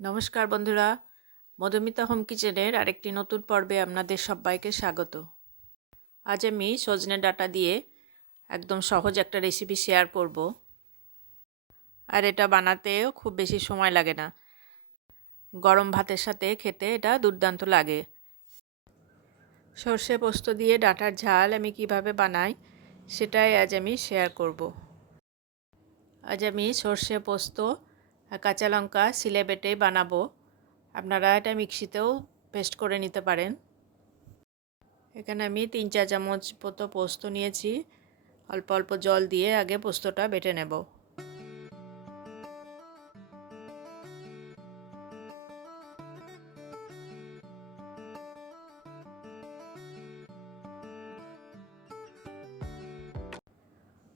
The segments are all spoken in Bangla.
নমস্কার বন্ধুরা, মধুমিতা হোম কিচেনের আরেকটি নতুন পর্বে আপনাদের সবাইকে স্বাগত। আজ আমি সজনে ডাটা দিয়ে একদম সহজ একটা রেসিপি শেয়ার করব। আর এটা বানাতেও খুব বেশি সময় লাগে না। গরম ভাতের সাথে খেতে এটা দুর্দান্ত লাগে। সর্ষে পোস্ত দিয়ে ডাটার ঝাল আমি কীভাবে বানাই সেটাই আজ আমি শেয়ার করব। আজ আমি সর্ষে পোস্ত কাঁচা লঙ্কা সিলে বেটে বানাবো। আপনারা এটা মিক্সিতেও পেস্ট করে নিতে পারেন। এখানে আমি তিন চার চামচ মতো পোস্ত নিয়েছি। অল্প অল্প জল দিয়ে আগে পোস্তটা বেটে নেব।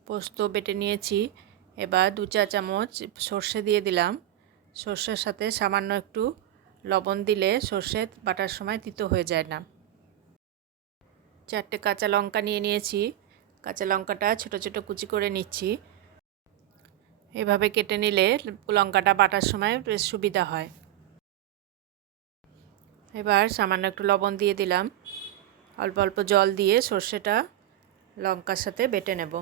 পোস্ত বেটে নিয়েছি। এবার দু চা চামচ সর্ষে দিয়ে দিলাম। সর্ষের সাথে সামান্য একটু লবণ দিলে সর্ষে বাটার সময় তিতো হয়ে যায় না। চারটে কাঁচা লঙ্কা নিয়ে নিয়েছি। কাঁচা লঙ্কাটা ছোট ছোট কুচি করে নিচ্ছি। এভাবে কেটে নিলে লঙ্কাটা বাটার সময় বেশ সুবিধা হয়। এবার সামান্য একটু লবণ দিয়ে দিলাম। অল্প অল্প জল দিয়ে সর্ষেটা লঙ্কার সাথে বেটে নেব।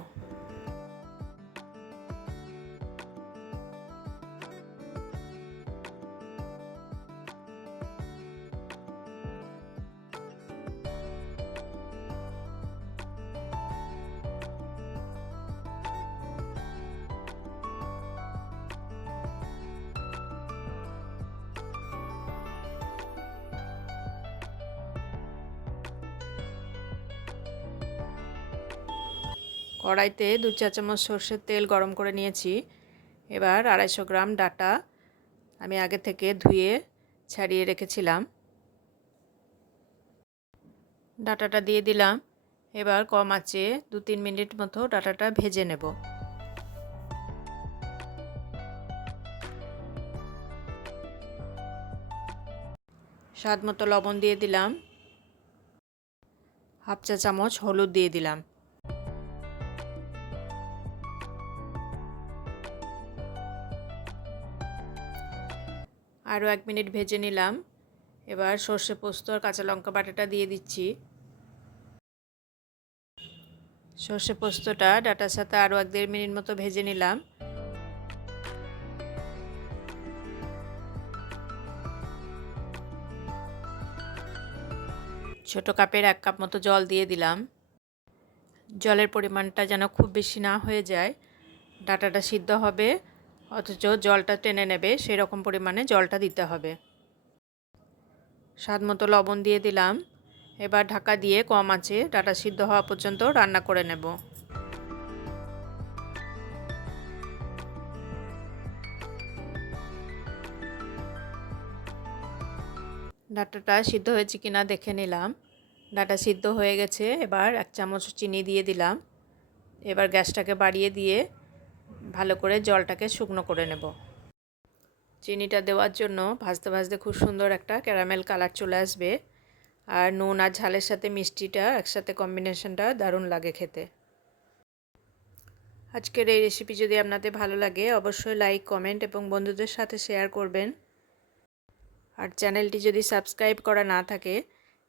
কড়াইতে দু চা চামচ সর্ষের তেল গরম করে নিয়েছি। এবার আড়াইশো গ্রাম ডাটা আমি আগে থেকে ধুয়ে ছাড়িয়ে রেখেছিলাম। ডাটাটা দিয়ে দিলাম। এবার কম আঁচে দু তিন মিনিট মতো ডাটাটা ভেজে নেব। স্বাদ মতো লবণ দিয়ে দিলাম। হাফ চা চামচ হলুদ দিয়ে দিলাম। আরও এক মিনিট ভেজে নিলাম। এবার সর্ষে পোস্ত আর কাঁচা লঙ্কা বাটাটা দিয়ে দিচ্ছি। সর্ষে পোস্তটা ডাটার সাথে আরও এক দেড় মিনিট মতো ভেজে নিলাম। ছোট কাপের এক কাপ মতো জল দিয়ে দিলাম। জলের পরিমাণটা যেন খুব বেশি না হয়ে যায়। ডাটাটা সিদ্ধ হবে। অথচ জলটা টেনে নেবে সেই রকম পরিমাণে জলটা দিতে হবে। স্বাদ মতো লবণ দিয়ে দিলাম। এবার ঢাকা দিয়ে কম আছে ডাটা সিদ্ধ হওয়া পর্যন্ত রান্না করে নেব। ডাটাটা সিদ্ধ হয়েছে কিনা দেখে নিলাম। ডাটা সিদ্ধ হয়ে গেছে, এবার এক চামচ চিনি দিয়ে দিলাম। এবার গ্যাসটাকে বাড়িয়ে দিয়ে ভালো করে জলটাকে শুকনো করে নেব। চিনিটা দেওয়ার জন্য ভাজতে ভাজতে খুব সুন্দর একটা ক্যারামেল কালার চলে আসবে। আর নুন আর ঝালের সাথে মিষ্টিটা একসাথে কম্বিনেশনটা দারুণ লাগে খেতে। আজকের এই রেসিপি যদি আপনাদের ভালো লাগে, অবশ্যই লাইক কমেন্ট এবং বন্ধুদের সাথে শেয়ার করবেন। আর চ্যানেলটি যদি সাবস্ক্রাইব করা না থাকে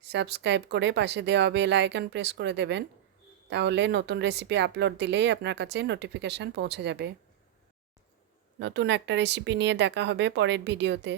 সাবস্ক্রাইব করে পাশে দেওয়া বেল আইকন প্রেস করে দেবেন। তাহলে নতুন রেসিপি আপলোড দিলেই আপনার কাছে নোটিফিকেশান পৌঁছে যাবে। নতুন একটা রেসিপি নিয়ে দেখা হবে পরের ভিডিওতে